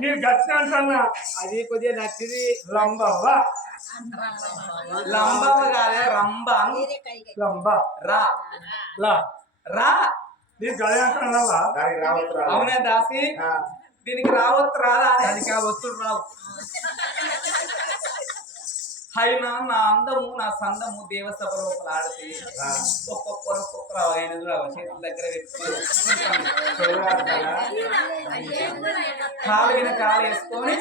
మీరు గచ్చినా అది కొద్దిగా నచ్చింది. లంబవ్వ లంబవ కాదే రంబాన్ లంబ రా లా రా నీకు గదే అంటున్నావా? అవునే దాసి దీనికి రావద్దు రాదా దానికి ఆ వస్తువులు రావు. అయినా నా అందము నా సందము దేవసభ లోపల ఆడితే ఒక్కొక్కరు ఆయన చేతుల దగ్గర పెట్టుకొని కాలు వేసుకొని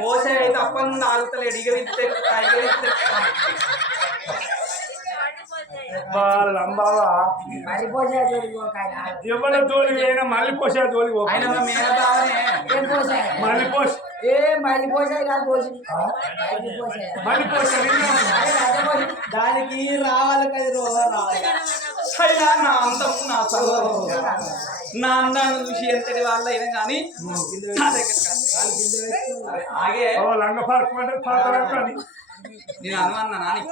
పోసే అయితే అప్పని ఆగుతలేడు. లంబావా ఎవరి తోలి అయినా మళ్ళీ పోసే తోలి ఆయన మేనబావనే మళ్ళీ పోసి దానికి రావాలి కదా. నా అందము నా చదువు నా అందాన్ని చూసి ఎంతటి వాళ్ళు అయినా కానీ ఆగే నేను అనుమన్నా నాని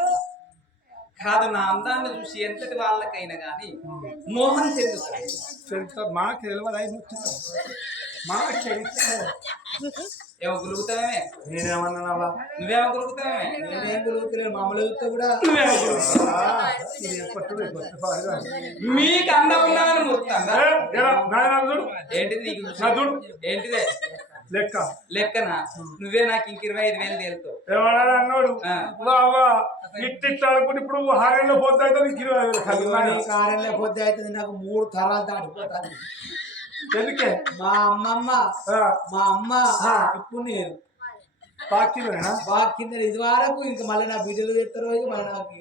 కాదు. నా అందాన్ని చూసి ఎంతటి వాళ్ళకైనా కానీ మోహన్ చెందుతాడు. మాకు తెలియదు ఏమో గులుగుతామే. నేనేమన్నావా? నువ్వేమో గులుగుతామే. నేనేం గులుగుతలేదు. మామూలు కూడా మీకు అందం ఉన్నాను మొత్తంగా ఏంటిది నీకు ఏంటిదే లెక్క లెక్కనా? నువ్వే నాకు ఇంక 25,000 తేలుతావు. ఎవడా అన్నాడు ఇట్లా అనుకుంటే ఇప్పుడు హారంలో పొద్దు అయితే నీకు 20,000. హారంలో పొద్దు అవుతుంది. నాకు 3 తరాలు దాటిపోతాను. ఎందుకే? మా అమ్మ ఇప్పుడు నేను కింద ఇది వరకు ఇంకా మళ్ళీ నా బిడ్డలు చేస్తారు, మళ్ళీ నాకు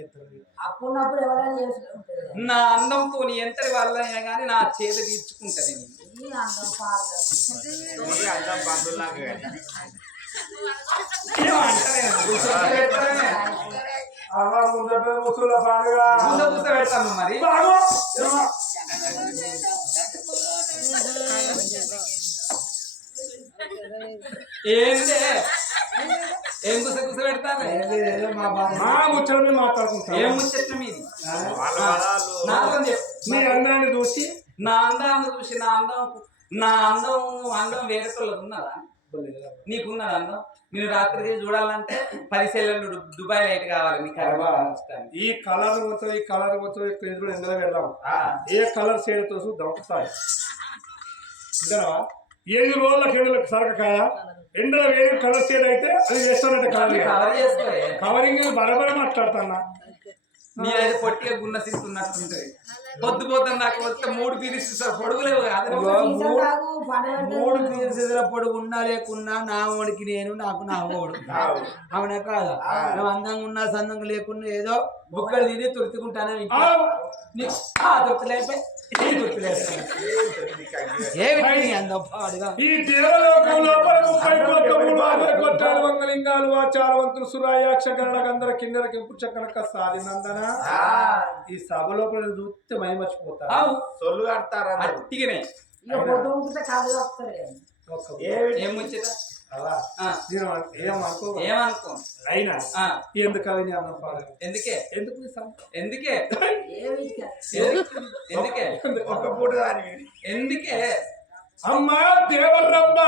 చేస్తారు. అప్పుడున్నప్పుడు ఎవరైనా చేసుకుంటారు. నా అందంతో ఎంతటి వాళ్ళైనా కానీ నా చేతి తీర్చుకుంటది. పెడతాను మరి ఏంటే ఏం గుస పెడతాను. మా ముచ్చట్లు మాట్లాడుకుంటా. ఏం ముచ్చట్లు మీది? మీ అందాన్ని చూసి నా అందం వేరే వాళ్ళకి ఉన్నదా? నీకున్నదా అందం? నేను రాత్రికి చూడాలంటే 10 సెల్లు దుబాయ్ లైట్ కావాలి. నీకు ఈ కలర్ మొత్తం ఎండలో పెడదాం. ఏ కలర్ చేయడంతో దొరుకుతాయి. 7 రోజులకు ఎండలకు సరకాయ ఎండలో వేరే కలర్ షేడ్ అయితే అది వేస్తానంటే కవరింగ్ బరబర మాట్లాడుతున్నా. నేనైతే పొట్టిగా గున్న సిస్తున్నట్టుంటది. పొద్దు పొద్దున్న నాకు వస్తే 3 పీరిస్తారు పొడుగులేవు కాదు మూడు తీర్చిదిల పొడుగు ఉన్నా లేకున్నా నా ఓడికి నేను నాకు నా ఓడు అవునా కాదా నువ్వు అందంగా ఉన్నా సందంగా లేకున్నా ఏదో బుక్కలు తిని తుడుచుకుంటాను తుర్తులేపే ఏమి అందం పాడుగా ఈ దేవలోకం లోపల 30 కోట్ల మంగళింగాలు ఆచారవంతులు సురాయాక్ష గంధర కిన్నెర కెంపు చక్కనక సాధినందన ఈ సభ లోపల చూస్తే మర్చిపోతా సొల్లు కడతారా అట్టిగానే ఏం ముచ్చట ఏమనుకో అయినా ఎందుకు ఎందుకే ఎందుకే ఎందుకే ఒక పూట ఎందుకే అమ్మా దేవరమ్మ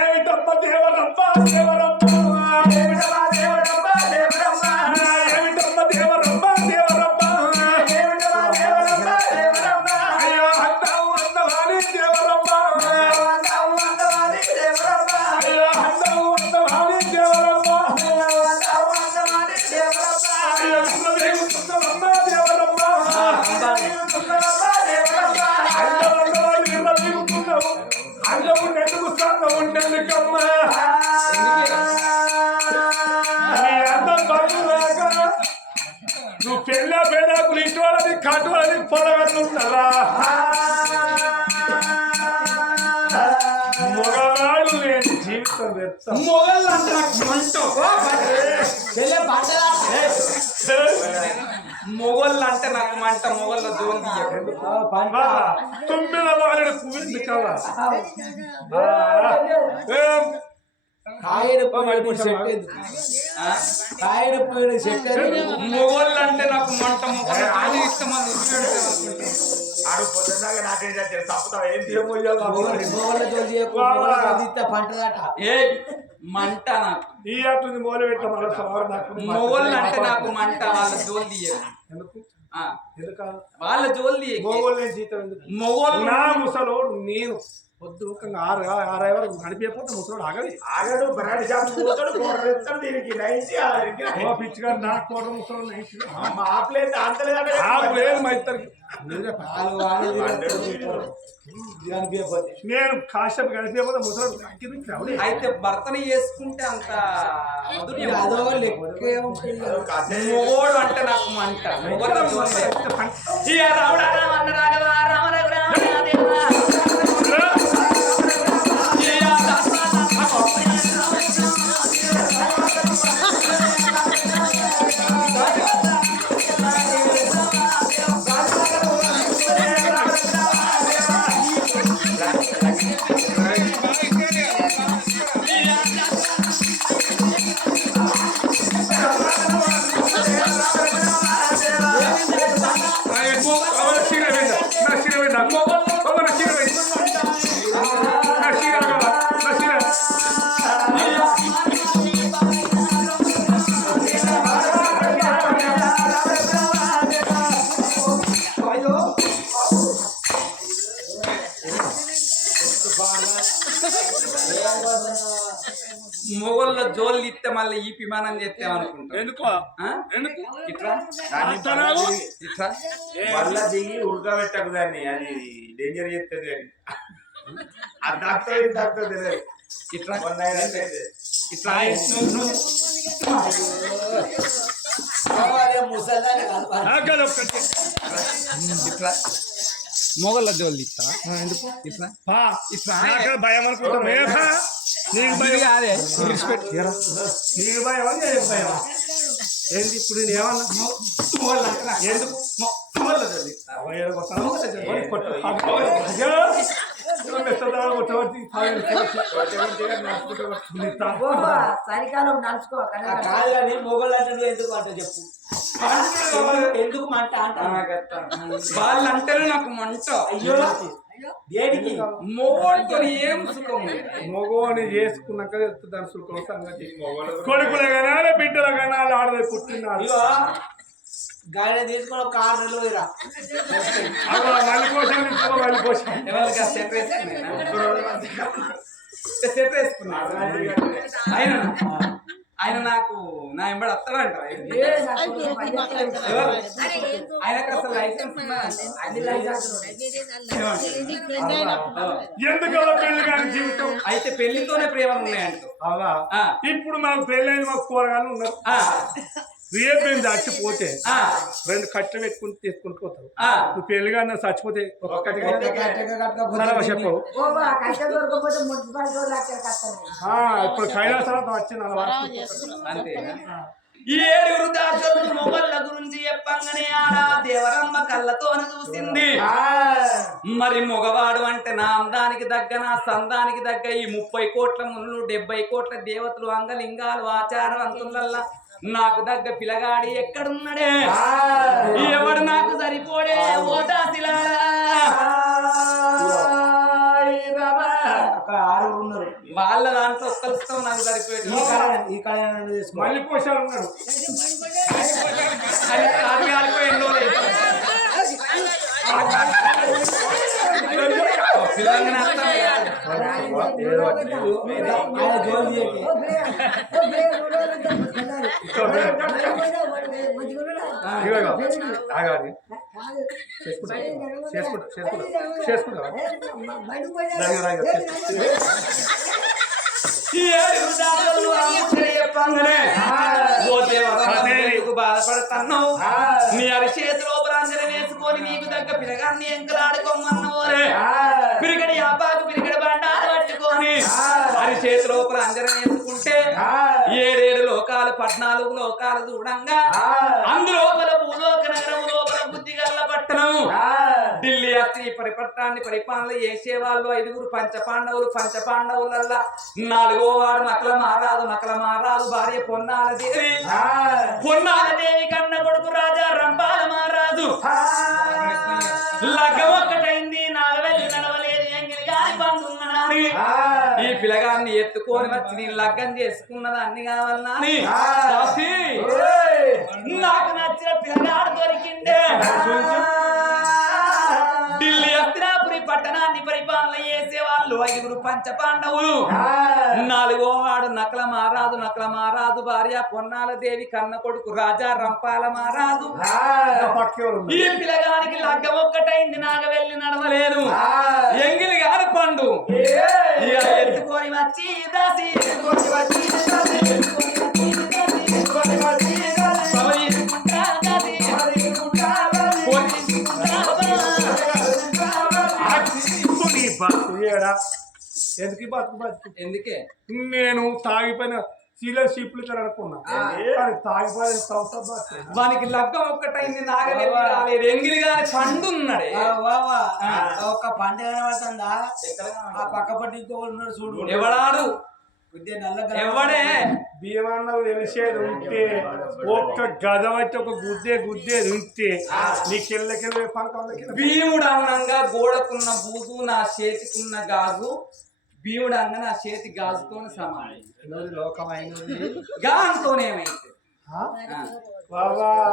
ఏమిటమ్మ దేవరమ్మ దేవరమ్మ ఏమిటమ్మ దేవరమ్మ దేవరమ్మ ఏమిటమ్మ దేవరమ్మ దేవరమ్మ ఏమిటమ్మ దేవరమ్మ దేవరమ్మ అయ్యో అందావు అందవాని దేవరమ్మ అందావు అందవాని దేవరమ్మ అయ్యో అందావు అందవాని దేవరమ్మ అందావు అందవాని దేవరమ్మ అయ్యో సుందరమ్మ దేవరమ్మ అందము నెట్టుకు సాంగ ఉండేందుకమ్మ అందం బాగులాగా నువ్వు పెళ్ళ పేడాకులు ఇటువంటి కట్టువని పొడగలుగుతారా మొగవాళ్ళు లేని జీవితం పెడతాం మొగళ్ళు అంటే నాకు మంటో మొగళ్ళు అంటే నాకు మంట మొగళ్ళ జోన్ తొమ్మిది వాళ్ళని కువింది కదా మొగళ్ళు అంటే నాకు మంట మొగలు ఇష్టం ఆడు పొద్దున్నాక నాకేం తప్పుతావు ఏంటి ఏ మంట నాకు ఈ అట్టుంది మొదలు పెట్టాం మొగళ్ళు అంటే నాకు మంట వాళ్ళ జోలు తీయరు ఎందుకు వాళ్ళ జోలు తీయ మొగోళ్ళు జీతం ఎందుకు మొగోళ్ళు నా ముసలోడు నేను పొద్దు ఆరు వరకు నడిపిపోతే ముసలోడు ఆగడు బ్రాండ్ షాప్ పోతాడు దీనికి పిచ్చిగా నాకు కోట ముసలోడు నైట్ ఆపలేదు అంతలేదు లేదు మా ఇద్దరికి నేను కాశ్యప్ గడిపిపోతే ముసలోడు అయితే భర్తని చేసుకుంటే అంత అదో లెక్కే ఉంటుంది మొగోడు అంటే నాకు మంట మొగోళ్ళ జోళ్ళు ఇస్తే మళ్ళీ ఈ విమానం చేస్తామనుకుంటా ఎందుకు ఎందుకు ఇట్లా ఇట్లా మళ్ళా దిగి ఉడకబెట్టకు దాన్ని అది డేంజర్ చేస్తుంది అని అది డాక్టర్ తెలియదు ఇట్లా ఇట్లా ఇట్లా మొగళ్ళ జోళ్ళు ఇస్తా ఎందుకు ఇట్లా ఇట్లా భయం అనుకుంటాం నీకు భయం కాదే నీకు భయం ఏంటి ఇప్పుడు నేను ఏమన్నా ఎందుకు సరికాలం నడుచుకో కాదు మొగలు అంటే ఎందుకు అంట చెప్పు ఎందుకు మంట అంట వాళ్ళంటేనే నాకు మంట అయ్యో దేనికి మొగోడితో ఏం సుఖం మగోని చేసుకున్నాక దాని సుఖం సంగతి కొడుకుల కనాలి బిడ్డల కనాలి ఆడది పుట్టినాడు గాడి తీసుకొని ఒక 6 నెలలు పోయిరా మళ్ళీ కోసం తీసుకో మళ్ళీ కోసం ఎవరికా సెట్ వేసుకున్నాడు అయినా ఆయన నాకు నా ఎంబడి వస్తాడంట ఆయనకు అసలు లైసెన్స్ ఎందుకు పెళ్లి కానీ జీవితం అయితే పెళ్లితోనే ప్రేమలు ఉన్నాయంట. అవునా ఇప్పుడు మనకు పెళ్ళైన మాకు కూరగాయలు ఉన్నారు రేపు నేను చచ్చిపోతే రెండు కట్టెలు పెట్టుకుని తీసుకుని పోతావు నువ్వు పెళ్లిగా చచ్చిపోతే ఒక్కటి చెప్పవు ఇప్పుడు కైలాసరాత వచ్చింది అంతేనా ఈ 7 దాసులు మొగళ్ళ గురించి చెప్పంగానే ఆడ దేవరమ్మ కళ్ళతోనే చూసింది. మరి మగవాడు అంటే నా అందానికి దగ్గ నా సందానికి దగ్గ ఈ 30 కోట్ల ముళ్ళు 70 కోట్ల దేవతలు అంగలింగాలు ఆచారవంతులల్లా నాకు దగ్గ పిల్లగాడి ఎక్కడున్నాడే ఎవడు నాకు సరిపోడే ఓటాసిలా వాళ్ళ దాంట్లో ఒక్కరిస్తాం నాకు సరిపోయాడు మళ్ళీ పోషాలు ఉన్నాడు కాలిపోయిందో బాధపడతాను నీ అరిచేతిలో ప్రాంజలి వేసుకొని నీకు దగ్గ పిల్లగాన్ని ఎంకలాడుకోమన్నోరే పిరిగడి ఆపాకు పిరిగడి బండాలు పట్టుకొని అరిచేతిలో ప్రాంజలి వేసుకుంటే 7 లోకాలు 14 లోకాలు చూడంగా అందులోపల భూలోక నగరం లోపల బుద్ధిగల్ల పట్టణం ఢిల్లీ అస్త్రీ పరిపట్టాన్ని పరిపాలన చేసే వాళ్ళు 5 పంచపాండవులల్లా 4వ వాడు నకల మారాదు భార్య పొన్నాల దేవి కన్న కొడుకు రాజా రంపాల మహారాజు లగ్గం ఒక్కటైంది నాగవెల్లి నడవలేదు ఎంగిలి గాలి పండున్నది ఈ పిల్లగాన్ని ఎత్తుకొని వచ్చి నేను లగ్గం చేసుకున్నదాన్ని కావాలని నాకు నచ్చిన పిల్లగాడు దొరికిందే ఢిల్లీ అస్తినాపురి పట్టణాన్ని పరిపాలన చేసే వాళ్ళు 5 పంచపాండవులు 4వ వాడు నకల మారాదు భార్య పొన్నాల దేవి కన్న కొడుకు రాజా రంపాల మహారాజు ఈ పిల్లగానికి లగ్గం ఒక్కటైంది నాగవెల్లి నడవలేదు ఎంగిలి గారి పండు ఎత్తుకొని వచ్చి దాసి ఎందుకు బతుకు ఎందుకే నేను తాగిపోయిన సీలర్షిప్లు అనుకున్నా తాగిపోయిన వానికి లగ్గం ఒక్కటైంది నాగవెల్లి రాలేదు ఎంగిలి గారి పండు ఉన్నాడే ఒక పంట కనబడుతుందా ఆ పక్క పట్టి ఉన్నాడు చూడు ఎవడాడు ఎవడే భీమన్న తెలిసేది ఉంటే ఒక్క గద బట్టి ఒక గుద్దేది ఉంటే నీకెళ్ళకెళ్ళి భీముడు అనంగా గోడకున్న బూజు నా చేతికున్న గాజు భీముడు అంగ నా చేతి గాజుతో సమానం గాంతోనేమైతే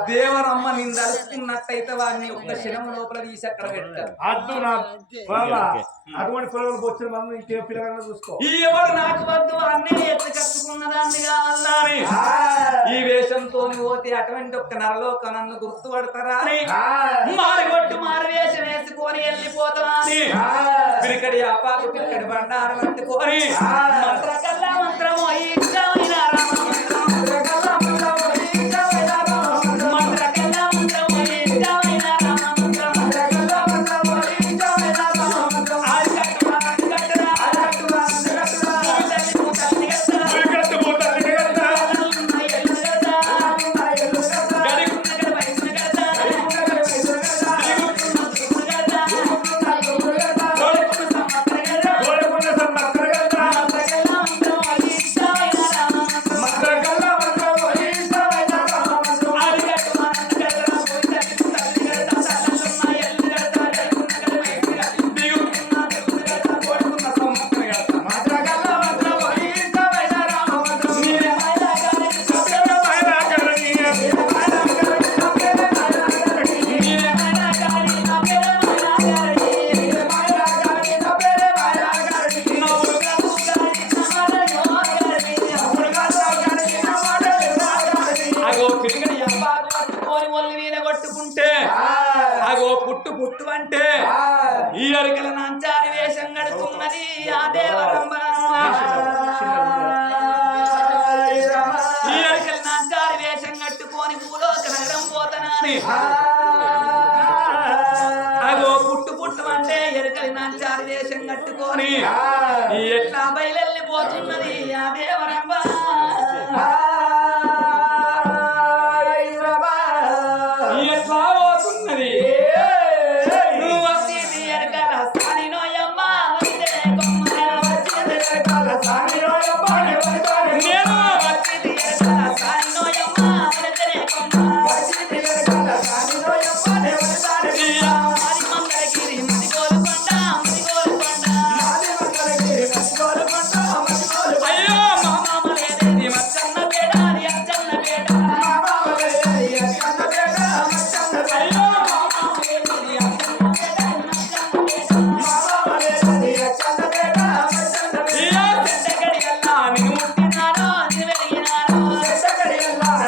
దేవరమ్మ నిన్ను తలుచుకున్నట్టయితే వారిని ఒక్క క్షణం లోపల తీసి అక్కడ పెట్టారు అటువంటి పిల్లలకు వచ్చిన మనం ఇంకే పిల్లగానే చూసుకో ఎవరు నాకు వద్దు అన్నీ ఎత్తుకట్టుకున్నదాన్ని కావాలని ఈ వేషంతో పోతే అటువంటి ఒక్క నరలోక నన్ను గుర్తుపడతారా అని మారిగొట్టు మారు వేషం వేసుకొని వెళ్ళిపోతారా అని పిరికడి ఆపాకు పిరికడి బండారం పట్టుకొని మంత్రకల్లా మంత్రము అయిన ఆ దేవరమ్మ ఈ ఎరకలు నాంచారి వేషం కట్టుకొని భూలోక నగరం పోతనాని అగో పుట్టు పుట్టు అంటే ఎరకలి నాంచారి వేషం కట్టుకొని ఎట్లా బయలెళ్ళిపోతున్నది ఆ దేవరమ్మ ఎట్లా పోతున్నది నువ్వు వచ్చేది ఎరకల సానినోయమ్మ వస్తే కొమ్మ నేను వచ్చేది ఎరకల సానినోయమ్మ వస్తే కొమ్మ మంగళగిరి మదిగోలుకొండ అయ్యో మా మామ లేదేది మచ్చన్న పేడ అది అచ్చన్న పేడ అయ్యో మా మామ లేదేది అచ్చన్న పేడ అయ్యో చెట్టగడియల్లా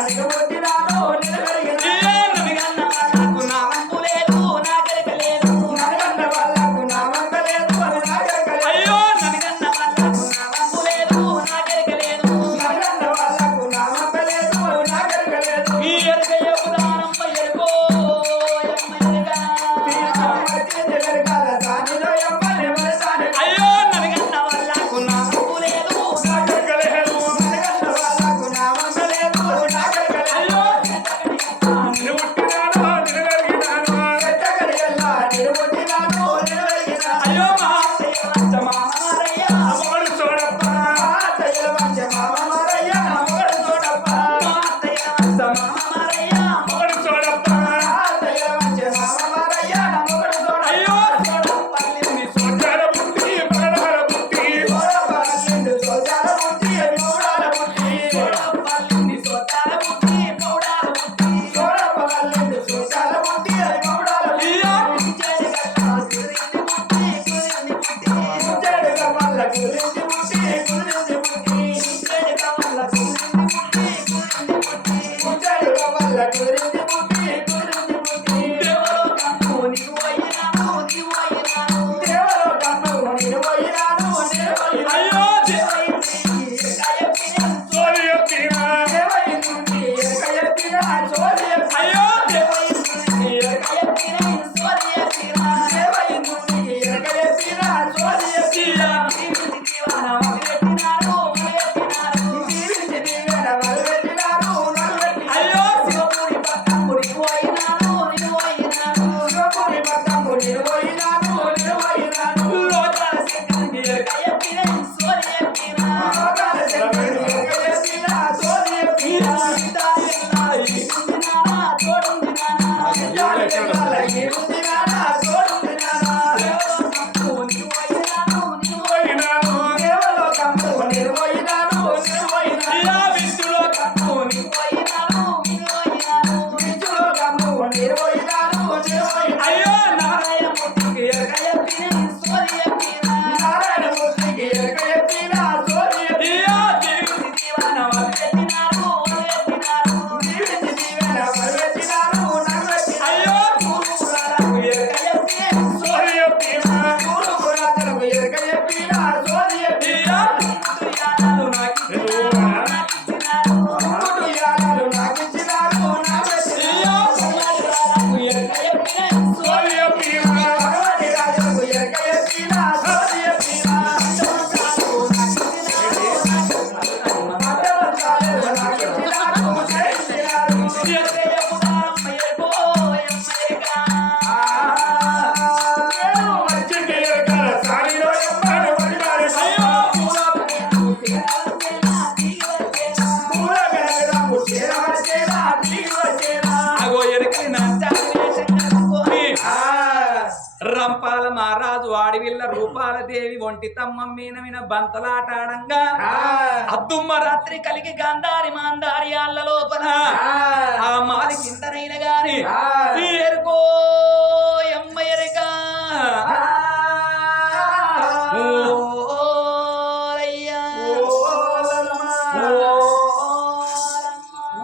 నిన్ను ముట్టినానో నిన్ను వెలిగినానో అయ్యో నవిగన్న వాళ్ళకు నా వంపు లేదు నా గరిక లేదు అయ్యో నవిగన్న వాళ్ళకు నా వంపు లేదు నా గరిక లేదు ఈ ఎరుక ఎప్పుదానమ్మ ఎరుకో ఎమ్మ ఎరుక అయ్యో నవిగన్న వాళ్ళకు నా వంపు లేదు నా గరిక లేదు అయ్యో అయ్యో మా అత్తయ్య మామయ్య మొగడు చూడప్ప మా అత్తయ్య మామయ్య మొగడు చూడప్ప అయ్యో చూడప్పల్లిని చూడాల పుట్టి పగడాల పుట్టి చూడప్పల్లిని చూడాల పుట్టి పౌడాల పుట్టి అయ్యో పిచ్చేది గల్లా కుదిరింది పుట్టి పిచ్చేది కమల్ల కుదిరింది పుట్టి దేవలో కన్ను నీవు అయ్యినాను అయ్యో దేవైంది అయ్యో దేవైంది అయ్యో శివపురి పట్టంబు నీవు అయినాను లోకాల శంకరుని ఎరకయ్యప్పిన సోని ఎప్పిన అయ్యో నారాయణ మూర్తికి ఎరకయ్యప్పిన సోని ఎప్పిన అయ్యో దేవుడి జీవన వదిలెట్టినారు అయ్యో పూర్వులకు ఎరకయ్యప్పిన సోని ఎప్పిన అయ్యో తుర్యానాలు నాకిచ్చినారు అయ్యో సమాజరాలకు ఎరకయ్యప్పిన సోని అగో ఎరకలి నాంచారి వేషం కట్టుకొని రంపాల మహారాజు ఆడివిల్ల రూపాల దేవి ఒంటి తమ్మ మీనమిన బంతలాటాడంగా అద్దుమ్మ రాత్రి కలిగి గాంధారి మాందారి ఆళ్ళ లోపల ఆ మాలి కిందనైన గాని ఈ ఎరుకో ఎమ్మ ఎరక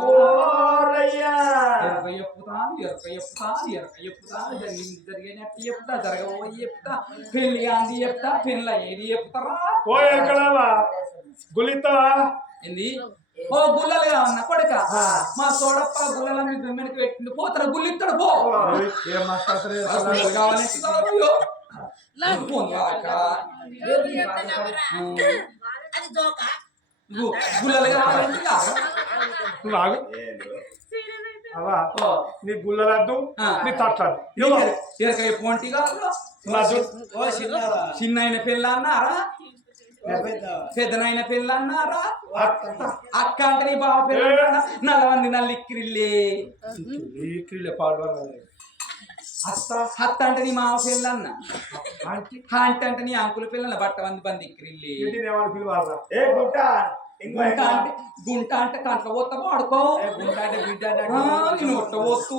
ఓరయ్యా ఎరక ఎప్పుతాను జరిగింది జరిగినట్టు చెప్తా జరగబోయి చెప్తా పెళ్లి గాంధీ చెప్తా పెళ్ళి ఏది చెప్తారా ఓ ఎక్కడవా గులిస్తావా ఏంది ఓ గుల్లలు కావన్నా కొడుక మా తోడప్ప గుల్లల మీ గుమ్మెనికి పెట్టిండు పోతారా గుల్లిస్తాడు పో ఏం మాట్లాడతారు గుల్లలు కావాలంటే అయ్యో. పొందాక. గుల్లలు కావాలంటే కాదు. నువ్వు ఆగు. అవా నీ గుల్లలద్దు నీ తట్లాడు ఎరకాయ పోంటి కాదు చిన్న అయిన పిల్ల అన్నారా పెద్దనైన పిల్ల అన్నారా అక్క అంటే నీ బావ పిల్ల నల్లమంది నల్లిక్కిరిల్లే అత్త అంటే నీ మావ పిల్ల అన్న ఆంటీ అంటే నీ అంకుల పిల్లల బట్ట మంది బంది ఇక్కిరిల్లే గుంట అంటే కంట్లో పోతా వాడుకో నేను ఒట్ట పోతూ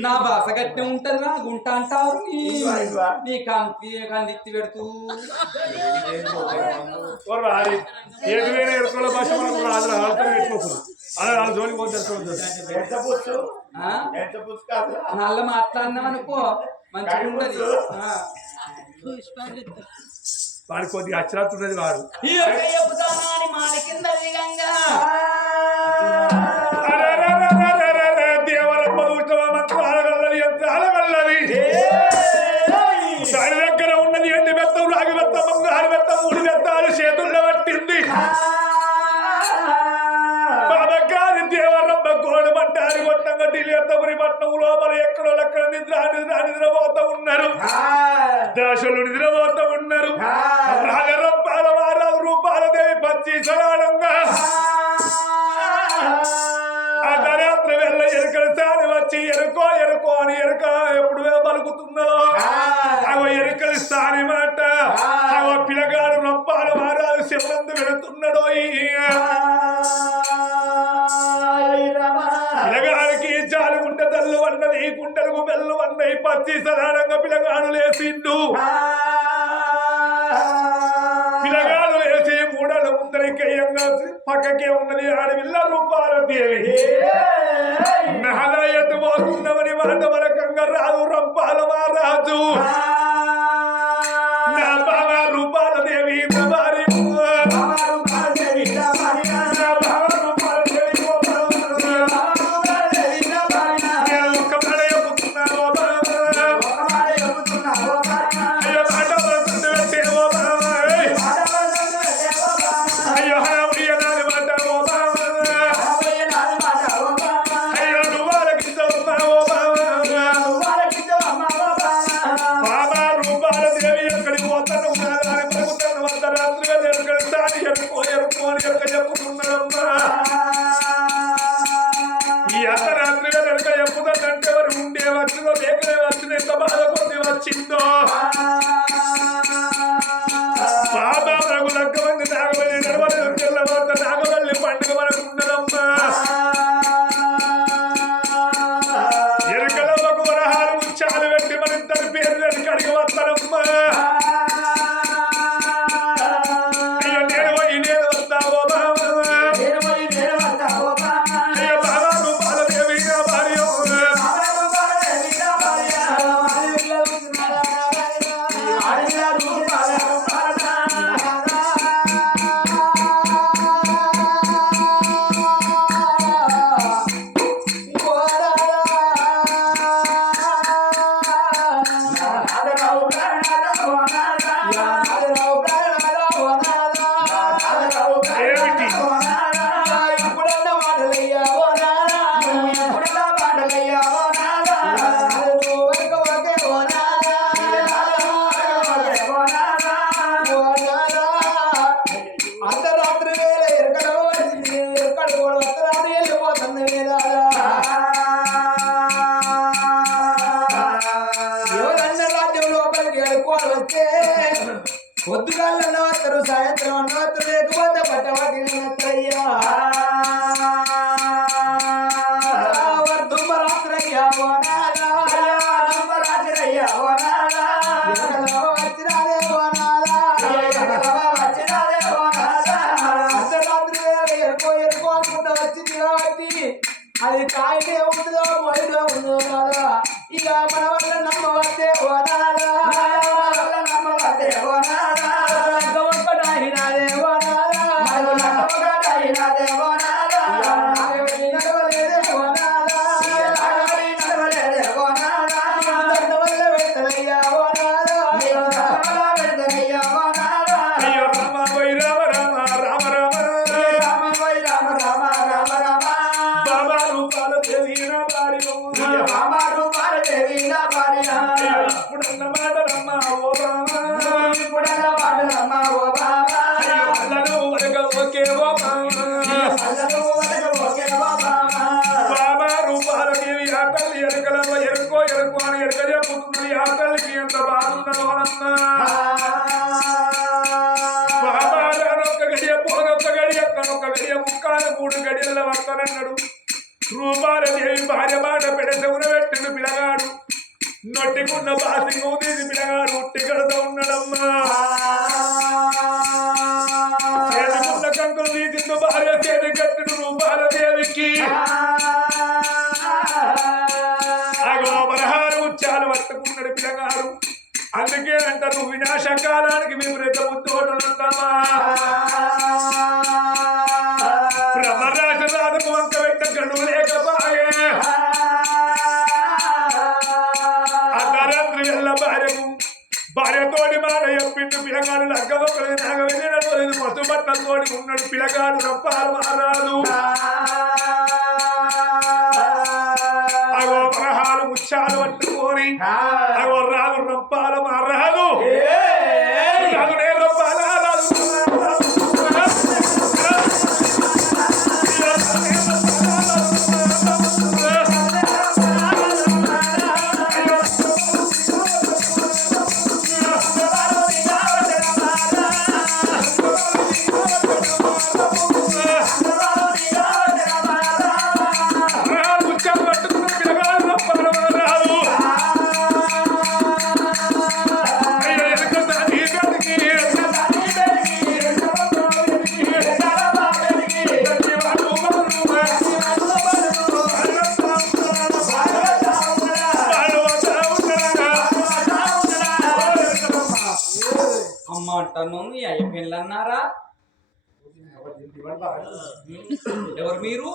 నా భాష గట్టే ఉంటది రా గుంట అంటారు నీ కంటి కందిత్తి పెడుతూ భాష జోలికి పోతే నల్ల మాట్లాడినాం అనుకో మంచిగా ఉండదు వాడికి కొద్దిగా అచ్చరాత్తున్నది వాడు దేవరమ్మ మంత్రాలగల్లది యంత్రాలగల్లది దాని దగ్గర ఉన్నది ఎండి బెత్తం రాగి బెత్తం బంగారు బెత్తం మూడు బెత్తాలు చేతుల్లో పట్టింది బాబగారి దేవరమ్మ గోడు పట్టారు కొట్టంగా ఢిల్లీ పట్నం లోపల ఎక్కడో లెక్క నిద్రపోతా ఉన్నారు దాసులు నిద్రపోతా ఉన్నారు రాగరూపాల వారాలు రూపాల దేవి పచ్చి సరాడంగా అర్ధరాత్రి వెళ్ళ ఎరుకలు తాని వచ్చి ఎరుకో అని ఎరుక ఎప్పుడు పలుకుతున్నదో అవ ఎరుకలు స్థాని మాట అవ పిల్లగాడు రొప్పాల వారాలు శివందు వెళుతున్నాడో పిల్లగాడికి జాలి గుంట తల్లు అన్నది గుంటలకు బెల్లు అన్నది పచ్చి సరాడంగా పిల్లగాడు లేచిండు పిల్లగాడు లేచి మూడల ముందరికయ్యంగా పక్కకే ఉన్నది ఆడవిల్ల రూపాల దేవి నహలా ఎటు పోతున్నవని మాట వరకంగా రాదు రంపాల మహారాజు నా బావ రూపాల దేవి భార్య ఈ అర్ధరాత్రిగా కనుక ఎప్పుదంటే వారు ఉండే వచ్చిందో లేకనే వచ్చిన ఎంత బాధ కొద్ది వచ్చిందో బాబా మనకు లగ్గమంది నాగవల్లి నడవలి తెల్లవారు నాగవల్లి పండుగ మనకు ఉన్నదమ్మా ఎరుకలమ్మకు వరహాలు ఉచ్చాలు పెట్టి మన ఇద్దరి పేర్లు కడిగి వస్తానమ్మా పొద్దుగాల నవత్తరు సాయంత్రం నవత్తరు లేకపోతే పట్టవాటియ్యా వర్ధుంబరాత్రయ్యా వర్ధుంబరాత్రయ్యా వచ్చినాదే అర్ధరాత్రి ఎరుకో అనుకుంటా వచ్చింది కాబట్టి అది కాయనే ఉంటుందో మొయిలో ఉందో కాదా ఇక మన వల్ల నమ్మ అమ్మా ఒక్క గడియ పోనొక్క గడియ ఒక గడియ ముక్కాల 3 గడియల వస్తానన్నాడు రూపాలదేవి భార్య మాట పెడసెవున పెట్టిన పిల్లగాడు నొట్టికున్న బాసింగు తీసి పిల్లగాడు ఉట్టి కడతా ఉన్నాడమ్మా చేతికున్న కంకులు తీసిండు భార్య చేతి కట్టిన రూపాలదేవికి అగో పరహారు ఉచ్చాలు పట్టుకున్నాడు పిల్లగాడు అందుకే అంటారు వినాశకాలానికి మేము రెద్ద ముద్దోటలుంటామా బ్రహ్మరాజరాజకు వంక పెట్ట గడువు లేకపాయే అర్ధరాత్రి వెళ్ళ భార్యతోడి మాట చెప్పిండు పిల్లగాడు లగ్గమొక్కలేదు నాగ వెళ్ళినట్లేదు మత్తు బట్టలతోడి ఉన్నాడు పిల్లగాడు రంపాలు మారాదు అగో పరహాలు ముచ్చాలు పట్టుకొని అగో రాదు రంపాలు మారాదు రాదునే రంపాల అమ్మ అంటాను మీ అయ్య పెళ్ళి అన్నారా ఎవరు మీరు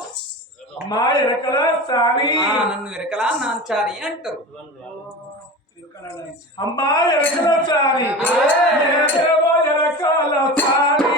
అమ్మా ఎరకల సాని నన్ను వెరకలా నాంచారి అంటారు అమ్మా ఎరకల సాని ఏదేవో ఎరకల సాని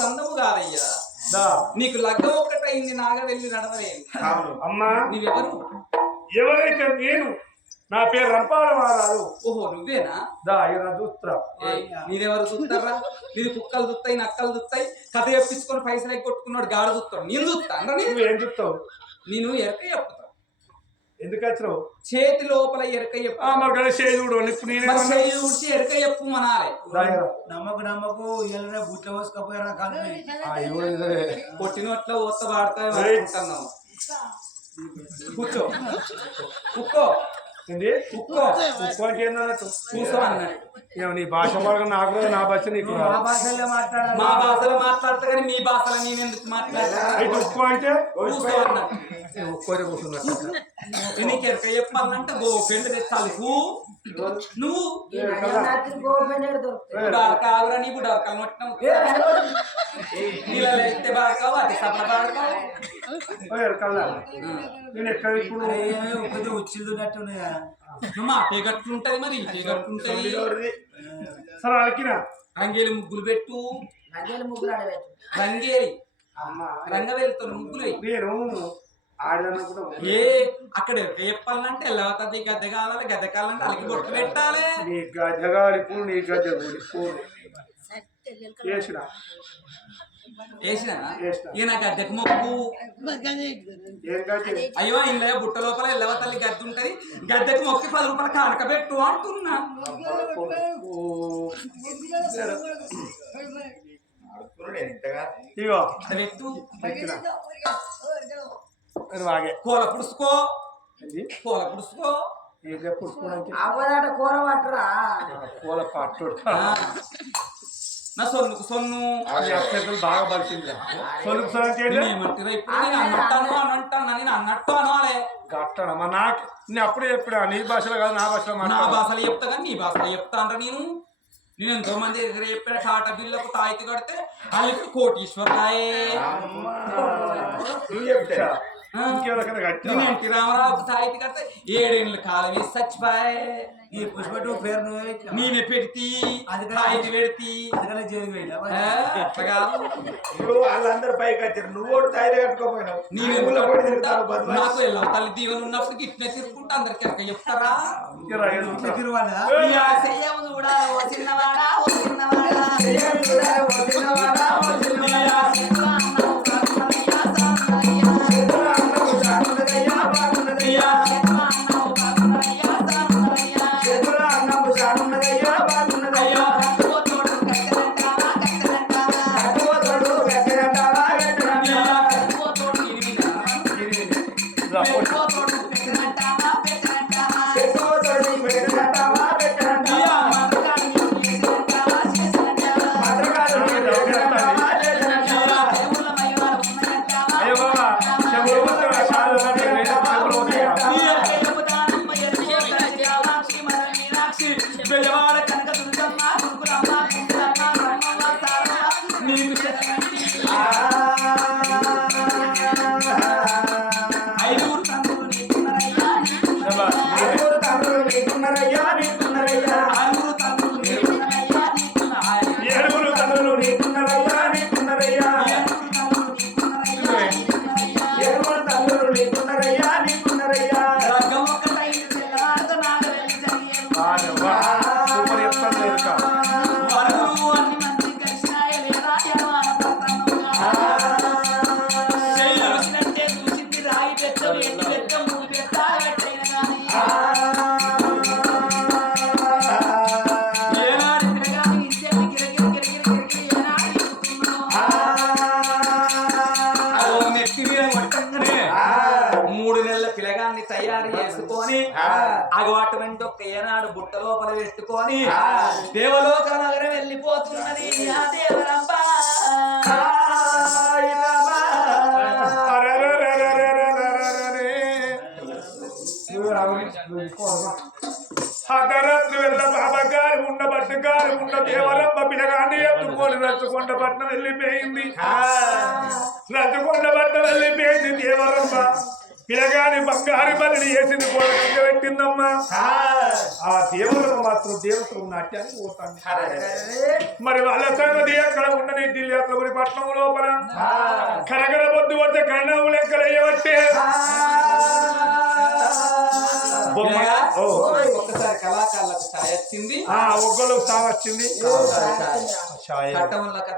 సందము కాదయ్యా నీకు లగ్గం ఒక్కటైంది నాగ వెళ్ళి నడవలేదు అమ్మా నీవెవరు ఎవరైతే నేను నా పేరు రంపాల మారాలు ఓహో నువ్వేనా దా ఇలా చూస్తా నీదెవరు చూస్తారా నీది కుక్కలు చూస్తాయి నక్కలు చూస్తాయి కథ చెప్పించుకొని పైసలు కొట్టుకున్నాడు గాడ చూస్తాడు నేను చూస్తాను నువ్వేం చూస్తావు నేను ఎరక చెప్తా ఎందుకు వచ్చినావు చేతి లోపల ఎరక చెప్పు మరి చేయుడు ఇప్పుడు చేయి ఊడ్చి ఎరక చెప్పు మనాలి నమ్మకు ఇలా బుట్ల పోసుకపోయారా కాదు కొట్టినట్ల ఓత వాడతాయి అనుకుంటున్నావు కూర్చో కుక్కో ఉక్కో ఉక్కో అంటే ఏందన్నట్టు కూర్చో అన్నట్టు నీ భాష పడక నాకు నా భాష నీకు మా భాషలో మాట్లాడాలి మా భాషలో మాట్లాడతా కానీ మీ భాషలో నేను ఎందుకు మాట్లాడతా ఉక్కో అంటే కూర్చో అన్నట్టు ఒక్కరే కూర్చున్నట్టు నీకు ఎరక చెప్పాలంటే పెంట తెచ్చాలి నువ్వు బాడకావురా నీకు డరకలు నొట్టినావు నీళ్ళలో ఎత్తే బాడకావు అది సపల బాడకావు నేను ఎక్కడ ఇప్పుడు ఉచ్చిల్లున్నట్టున్నాయా మా అటే గట్లుంటది మరి ఇటే గట్లుంటది సరే అడిగినా రంగేలి ముగ్గులు పెట్టు రంగేలి రంగవేలితో ముగ్గులు వేయి. నేను ఆడదాన్ని కూడా ఏ అక్కడ చెప్పాలంటే వెళ్ళవతది గద్దె కావాలి గద్దె కావాలంటే అలాగే బొట్టు పెట్టాలి నీ గజగాడిప్పుడు నీ గజగూడిప్పుడు వేసిన వేసిన ఇక నా గద్దెకు మొక్కు ఏం గజ అయ్యో ఇంట్లో బుట్ట లోపల ఎల్లవతల్లి గద్దె ఉంటది గద్దెకు మొక్కి 10 రూపాయలు కానక పెట్టు అంటున్నా ఇగో పెట్టు వాగే కోల పుడుచుకో కోల పుడుచుకో ఏదో పుట్టుకోవడానికి అవ్వదాట కూర పట్టరా పూల పట్టు నా సొన్ను చేతులు బాగా పలిచింది సొలుపు సొలం ఏమంటారా ఇప్పుడు నేను అన్నట్టాను అని అంటాను నేను అన్నట్టు అనవాలే గట్టడమ్మా నాకు నేను అప్పుడే చెప్పినా నీ భాషలో కాదు నా భాషలో నా మాట్లాడు భాషలో చెప్తా కానీ నీ భాషలో చెప్తా అంట నేను ఎంతో మంది దగ్గర చెప్పిన టాటా బిల్లకు తాయితీ కడితే వాళ్ళకి కోటీశ్వరాయే నువ్వు చెప్తా ఇంకెవరికైనా కట్టా నేను ఎన్టీ రామారావు తాయితీ కడితే 7 ఏళ్ళ కాలం వేసి చచ్చిపోయే ఈ పుష్పటు పేరు నువ్వే నేనే పెడితి అది తాయితీ పెడితి అందుకనే జైలుకి వెళ్ళా అట్లా కాదు ఇప్పుడు వాళ్ళందరూ పైకి వచ్చారు నువ్వు కూడా తయారు కట్టుకోపోయినావు నేను ఊళ్ళో కూడా ఎందుకు తిరుగుతావు బదులు. నాకు వెళ్ళావు తల్లి దీవెన ఉన్నప్పుడు ఇట్నే తిరుగుకుంటా అందరికి ఎక్క చెప్తారా తిరువాలా నీ ఆ చెయ్యము చూడా ఓ చిన్నవాడా ఓ చిన్నవాడా చెయ్యము చూడా ఓ చిన్నవాడా ఓ చిన్నవాడా చెట్ల అన్నము కాకున్నదయ్యా సాకున్నదయ్యా చెట్ల అన్నము కాకున్నదయ్యా బాగున్నదయ్యా చెట్ల అన్నము కాకున్నదయ్యా సాకున్నదయ్యా చెట్ల అన్నము సాకున్నదయ్యా బాగున్నదయ్యా కట్టుకో తోడు కట్టనంటావా కట్టనంటావా కట్టుకో తోడు కట్టనంటావా కట్టనంటావా కట్టుకో తోడు ఇరిమినా కట్టుకో తోడు పెట్టనంటావా పెట్టనంటావా కట్టుకో తోడు పెట్టనంటావా పెట్టనంటావా మాత్రకాన్ని చేసినంటావా చేసినంటావా మాత్రకాన్ని చేసినంటావా చేసినంటావా దేవుళ్ళ మహిమలు ఉన్నదంటావా అయ్యో బాబా చెవులు మూసుకొని చాలు అంటే చెవులు మూసుకొని దేవదానమ్మ ఎరుపు శ్రీమద మీనాక్షి బెజవాడ కనక దుర్గమ్మ దుర్గులమ్మ కుంకులమ్మ బ్రహ్మమ్మ సారమ్మ నీకు శరణండి ఐదుగురు తండ్రులు నీకున్నారయ్యా ఐదుగురు తండ్రులు నీకున్నారయ్యా నీకున్నారయ్యా ఆరుగురు తండ్రులు నీకున్నారయ్యా నీకున్నారు ఏడుగురు తండ్రులు నీకున్నారయ్యా నీకున్నారయ్యా ఏడుగురు తండ్రులు నీకున్నారయ్యా నీకున్నారయ్యా ఏడుగురు తండ్రులు నీకున్నారయ్యా నీకున్నారయ్యా రగ్గం ఒక్కటైంది తెల్లారితో నాగవెల్లి జరిగేను సూపర్ చెప్తాను ఇంకా వరుడు అన్ని మంది కలిసినాయ లేదా యమాన పట్టణంగా చేసినట్టే చూసింది రాయి పెద్ద ఎత్తి పెద్ద మూడు పెద్ద పెట్టైన గాని ఏనాడు తిరగాలి ఇంచెల్లి గిరగిరి గిరగిరి గిరగిరి ఏనాడు ఎక్కుతున్నావు అదో నెత్తి మీద కొట్టంగానే 3 నెలల పిల్లగాన్ని తయారు చేసుకొని అగో అటువంటి ఒక ఏనాడు బుట్ట లోపల పెట్టుకొని దేవలోక నగరం వెళ్ళిపోతున్నది ఆ దేవరమ్మ అర్ధరాత్రి వెళ్ళ బాబాగారు ఉన్న బట్టగారు ఉన్న దేవరమ్మ పిల్లగాన్ని ఎత్తుకొని రచ్చకొండ పట్నం వెళ్ళిపోయింది రచ్చకొండ పట్నం వెళ్ళిపోయింది దేవరమ్మ పిల్లగాని బంగారు బలిని వేసింది కోడకంగ పెట్టిందమ్మా ఆ దేవుడు మాత్రం దేవతలు నాట్యానికి పోతాను మరి వాళ్ళ సంగతి ఎక్కడ ఉండని ఢిల్లీ అట్లా పట్నం లోపల కరగర బొద్దు పడితే కరణం లెక్కలు వేయవచ్చే ఒక్కసారి కళాకారులకు ఛాయ వచ్చింది ఒక్కళ్ళు సాగు వచ్చింది చట్టంలో